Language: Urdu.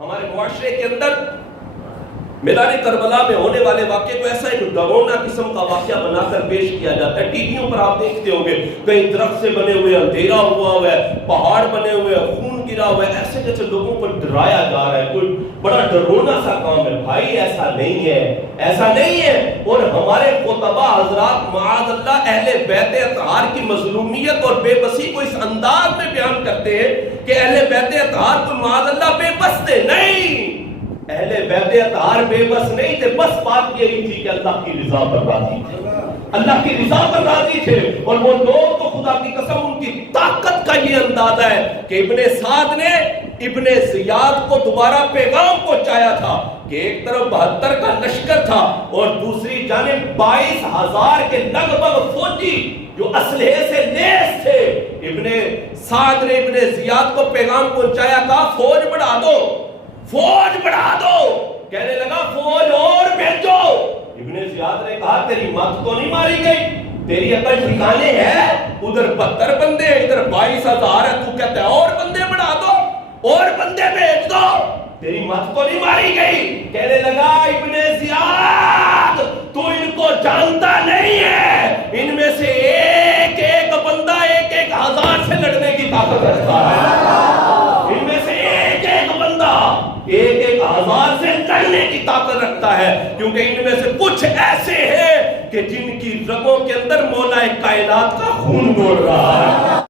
ہمارے معاشرے کے اندر میدان کربلا میں ہونے والے واقعے کو ایسا ایک ڈراؤنا قسم کا واقعہ بنا کر پیش کیا جاتا ہے. ٹی ویوں پر آپ دیکھتے ہوں گے کہیں درخت سے بنے ہوئے اندھیرا ہوا ہے, پہاڑ بنے ہوئے, خون گرا ہوا ہے, ایسے جیسے لوگوں پر ڈرایا جا رہا ہے. کوئی بڑا ڈراؤنا سا کام ہے. بھائی ایسا نہیں ہے, ایسا نہیں ہے. اور ہمارے خطبہ حضرات معاذ اللہ اہل بیت اطہار کی مظلومیت اور بے بسی کو اس انداز میں بیان کرتے ہیں کہ اہل بیت اطہار کو معاذ اللہ بے بس تھے. نہیں, اہل بیت اطہار بے بس نہیں تھے. بس بات یہی تھی کہ اللہ کی رضا پر راضی تھے, اللہ کی رضا پر راضی تھے. اور وہ لوگ تو خدا کی قسم ان کی طاقت کا یہ اندازہ ہے کہ ابن سعد نے ابن زیاد کو دوبارہ پیغام پہنچایا تھا کہ ایک طرف 72 کا لشکر تھا اور دوسری جانب 22,000 کے لگ بھگ فوجی جو اسلحے سے لیس تھے. ابن سعد نے ابن زیاد کو پیغام پہنچایا, کہا فوج بڑھا دو, فوج بڑھا دو. کہنے لگا فوج اور بھیجو. ابن زیاد نے کہا تیری مت تو نہیں ماری گئی, تیری عقل ٹھکانے ہے؟ ادھر 72 بندے, ادھر 22,000 ہے, تو کہتا ہے اور بندے بڑھا دو, اور بندے بھیج دو, تیری مت تو نہیں ماری گئی. کہنے لگا ابن زیاد تو ان کو جانتا نہیں ہے, ان میں سے ایک ایک بندہ 1,000 سے لڑنے کی طاقت رکھتا ہے. ان میں سے ایک ایک بندہ 1,000 سے لڑنے کی طاقت رکھتا ہے, کیونکہ ان میں سے کچھ ایسے ہیں کہ جن کی رگوں کے اندر مولا کائنات کا خون دوڑ رہا ہے.